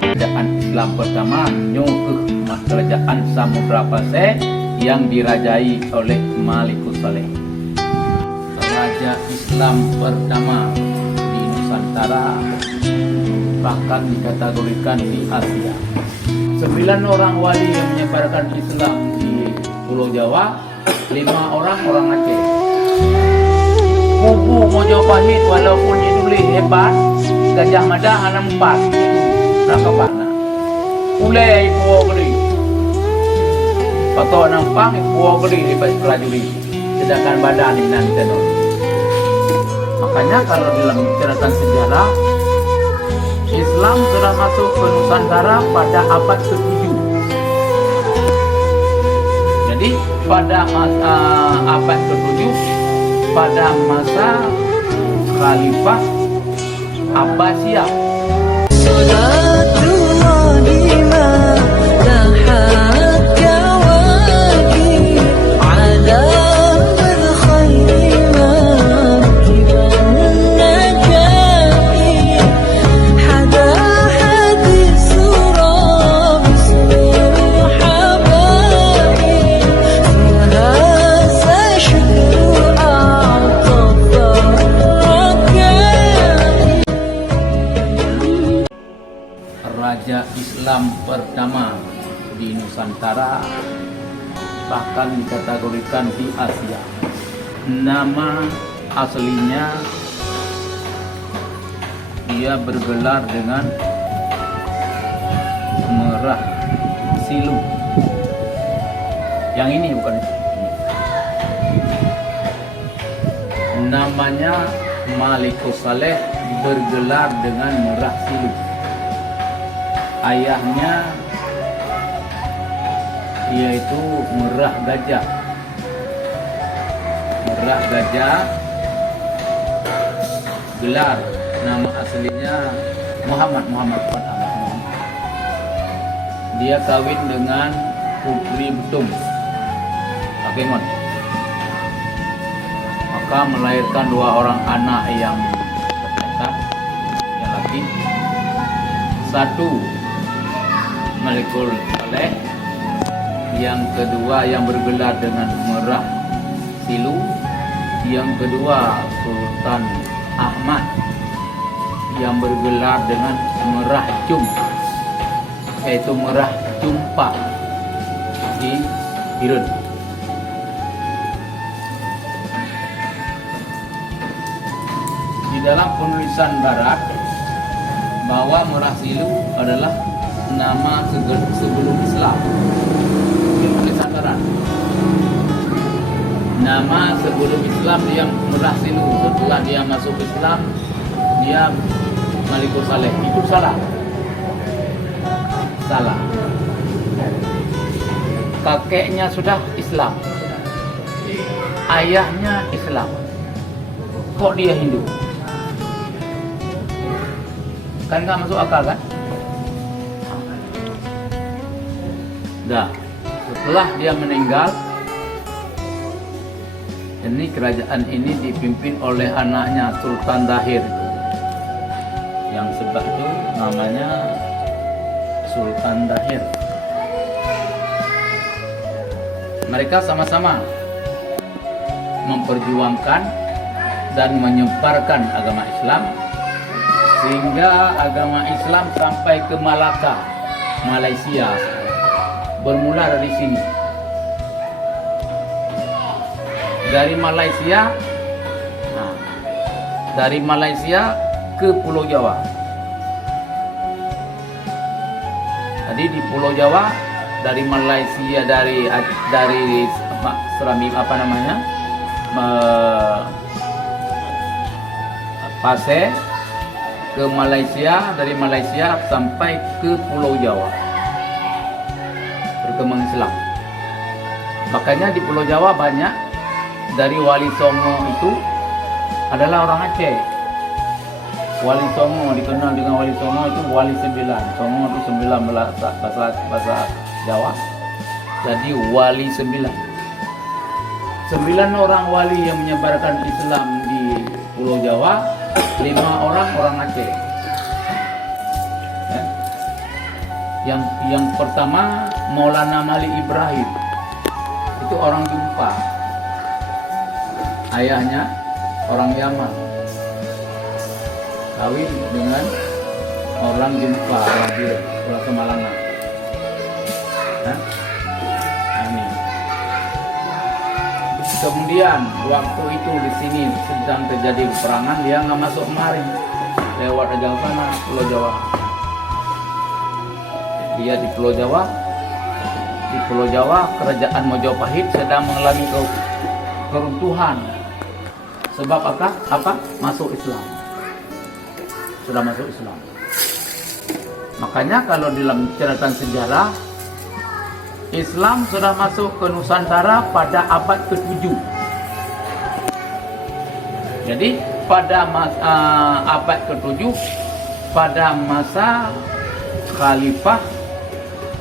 Kerajaan Islam pertama Nyukuh Kerajaan Samudra Pasai yang dirajai oleh Malikus Saleh. Raja Islam pertama di Nusantara, bahkan dikategorikan di Asia. 9 orang wali yang menyebarkan Islam di Pulau Jawa, 5 orang Aceh. Kubu Mojopahit walaupun itu hebat, Gajah Mada 4 itu Rakabana. Ulai Pulau Gede, Patok Nampang Pulau Gede lepas prajurit, sedangkan badan ini nanti. Makanya kalau dalam catatan sejarah, Islam sudah masuk ke Nusantara pada abad ke-7. Jadi pada abad ke-7, pada masa Khalifah Abbasiyah. Raja Islam pertama di Nusantara, bahkan dikategorikan di Asia. Nama aslinya dia bergelar dengan Merah Silu. Yang ini bukan ini. Namanya Malikus Saleh, bergelar dengan Merah Silu. Ayahnya yaitu Merah Gajah. Merah Gajah, gelar nama aslinya Muhammad Ahmad. Dia kawin dengan Putri Betung Pakengon, maka melahirkan 2 orang anak yang tercatat, yang laki. 1 Malikus Saleh, yang kedua yang bergelar dengan Merah Silu, yang kedua Sultan Ahmad yang bergelar dengan Merah Jum, yaitu Merah Jumpa di Irun. Di dalam penulisan barat bahwa Merah Silu adalah nama sebelum Islam. Di penulisan barat, nama sebelum Islam dia Merah Silu. Setelah dia masuk Islam, dia Malikus Saleh. Itu salah. Kakeknya sudah Islam, ayahnya Islam, kok dia Hindu? Kan nggak masuk akal kan? Setelah dia meninggal, ini kerajaan ini dipimpin oleh anaknya Sultan Dahir, yang sebab itu namanya Sultan Dahir. Mereka sama-sama memperjuangkan dan menyebarkan agama Islam, sehingga agama Islam sampai ke Malaka, Malaysia. Bermula dari sini. Dari Malaysia ke Pulau Jawa. Tadi di Pulau Jawa, dari Malaysia, dari Pasai ke Malaysia, dari Malaysia sampai ke Pulau Jawa. Berkembang Islam. Makanya di Pulau Jawa banyak dari Wali Songo itu adalah orang Aceh. Wali Songo dikenal dengan Wali Songo itu Wali 9. Songo itu 9 bahasa Jawa. Jadi Wali 9. 9 orang wali yang menyebarkan Islam di Pulau Jawa, 5 orang Aceh. Ya. Yang pertama Maulana Malik Ibrahim, itu orang Jumpa, ayahnya orang Yaman, kawin dengan orang Jumpa, orang Biren, orang Semalangan. Nah, ini. Kemudian waktu itu di sini sedang terjadi peperangan, dia nggak masuk kemari, lewat jauh sana, Pulau Jawa. Dia di Pulau Jawa. Di Pulau Jawa, kerajaan Majapahit sedang mengalami keruntuhan. Sebab apa? Masuk Islam. Sudah masuk Islam. Makanya kalau dalam catatan sejarah, Islam sudah masuk ke Nusantara pada abad ke-7. Jadi pada abad ke-7, pada masa Khalifah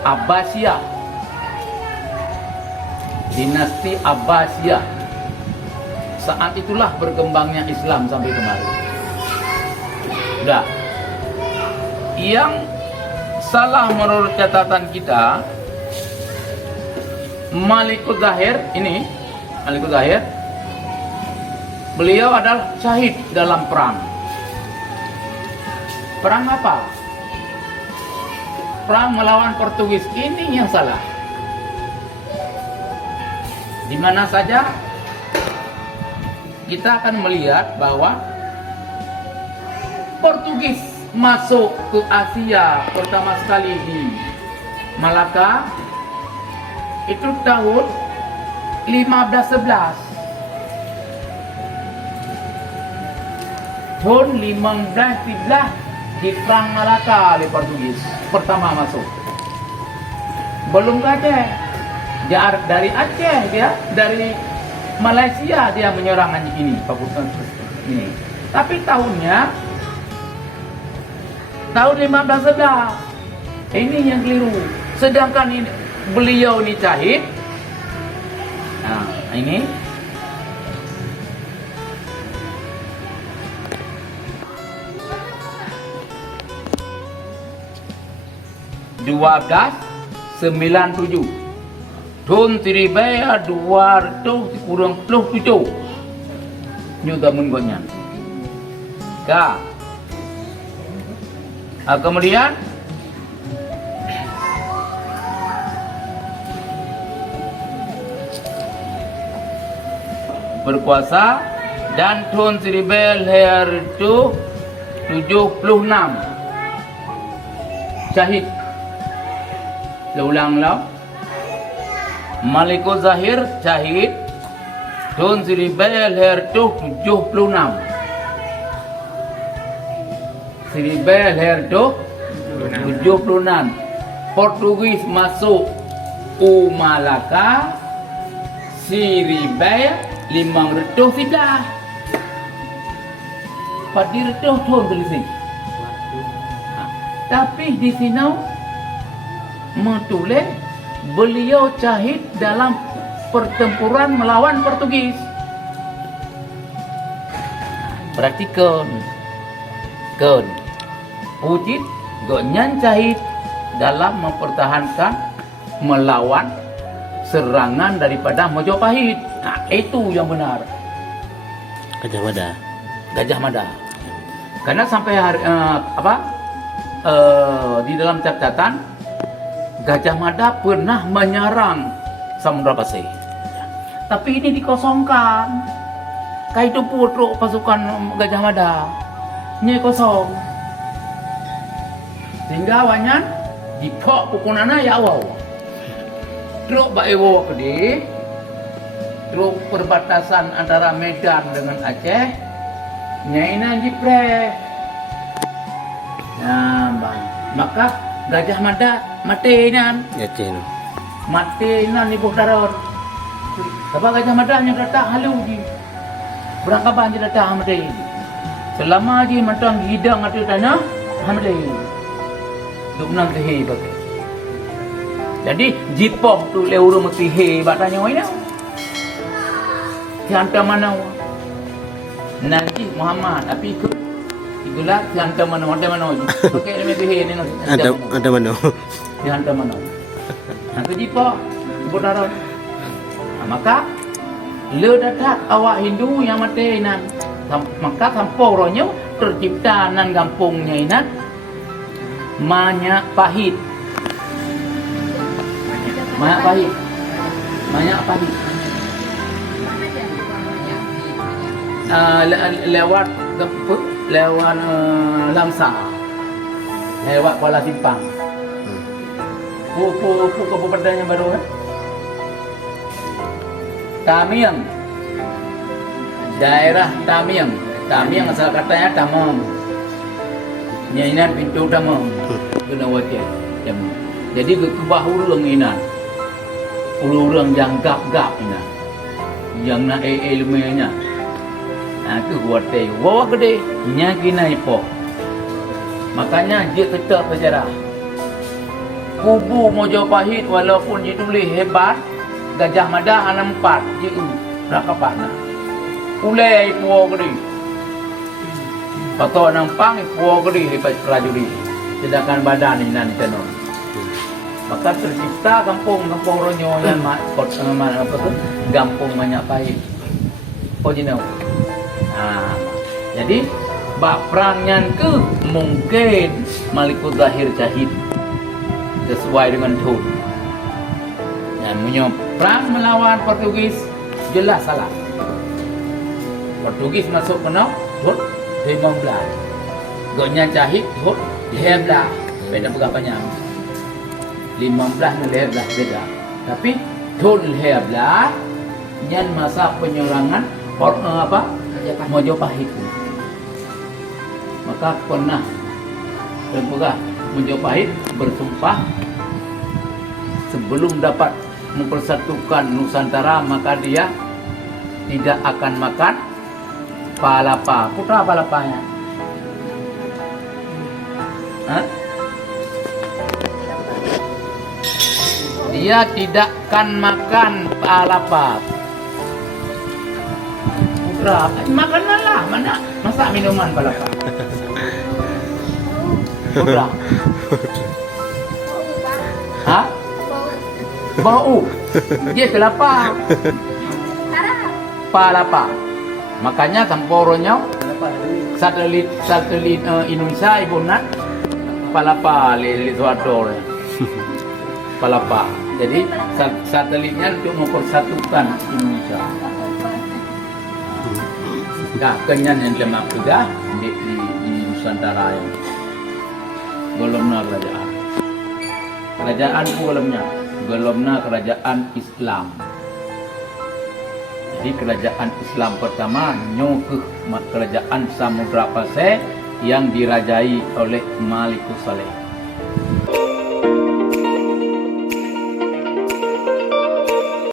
Abbasiyah, dinasti Abbasiyah, saat itulah berkembangnya Islam sampai kemari. Udah. Yang salah menurut catatan kita, Malikul Zahir ini, Malikul Zahir, beliau adalah syahid dalam perang. Perang apa? Perang melawan Portugis. Ini yang salah. Di mana saja kita akan melihat bahwa Portugis masuk ke Asia pertama sekali di Malaka itu tahun 1511. Tahun 1513 di Perang Malaka oleh Portugis pertama masuk. Belum Aceh, dari Aceh dia, dari Malaysia dia menyerang ini Pakutan ini. Tapi tahunnya tahun 1511. Ini yang keliru. Sedangkan ini beliau ini syahid. Nah, ini (1297) Tahun 1247 nyudah menggotnya. Kemudian berkuasa dan tahun 1276 syahid. Saya ulang-ulang. Malikul Zahir syahid tahun 1276. 1276 Portugis masuk Malaka 1511. Pada tahun tulis. Tapi di sini menulis beliau syahid dalam pertempuran melawan Portugis. Berarti Pujit Gonyan syahid dalam mempertahankan melawan serangan daripada Majapahit. Nah, itu yang benar. Gajah Mada. Karena sampai hari di dalam catatan Gajah Mada pernah menyerang Samudra Pasir. Tapi ini dikosongkan. Kayak itu putruk pasukan Gajah Mada. Ini kosong. Sehingga awannya dipok pukunana ya awal. Terus baewo kedi. Terus perbatasan antara Medan dengan Aceh. Nyaina jipre. Nah, bang. Maka Gajah Mada matinan. Matinan ibu daron. Sebab Gajah Mada nya datang halu di. Berangkapan dia datang mati. Selama dia matang hidang atau tanah, hamdai. Duknang kehe bagai. Jadi jipok tu leuru mesti he batanya waina. Sianta mana? Nanti Muhammad tapi ikulah hantar mana pakai nama tu ni Ada mana? dihantar mana nanti jipa benar maka le dadak awak Hindu yang mati nan maka kampung ronyo tercipta nan kampungnya inan Majapahit lewat Lamsa lewat Kuala Simpang kabupaten yang baru kan Tamiang daerah Tamiang asal katanya Tamam nyainan pintu Tamam kena wajib jadi ke bahurung ina urang yang gap-gap ina yang na ilmunya itu wate wawa gede nya kina ipo makanya dia tetap sejarah kubu Majapahit walaupun ditulis hebat Gajah Mada 64 dia rakapana ulai ipo gede patau nampang ipo gede lepas prajurit sedangkan badan ini nanti tenon maka tercipta kampung ronyo yang kampung Majapahit original. Jadi bak perangnya ke mungkin Malikul Zahir Syahid sesuai dengan tu. Dan perang melawan Portugis jelas salah. Portugis masuk ke hut 15. Gonya Syahid hut 15. Beda berapanya? 15 leher dah beda. Tapi tahun leher dah nyan masa penyerangan Majapahit. Maka pernah Majapahit bersumpah sebelum dapat mempersatukan Nusantara maka dia tidak akan makan palapa. Putra palapanya. Dia tidak akan makan palapa. Putra, makanlah mana masak minuman palapa. Putra. Bau. Dia kelapa. Palapa. Makanya Samporonya satelit Indonesia ibu nak palapa li suatu palapa. Jadi satelitnya untuk mempersatukan Indonesia. Nah, kenyan yang lemak juga di Nusantara yang golomna kerajaan. Kerajaan golomna kerajaan Islam. Jadi kerajaan Islam pertama nyokeh kerajaan Samudra Pasai yang dirajai oleh Malikus Saleh.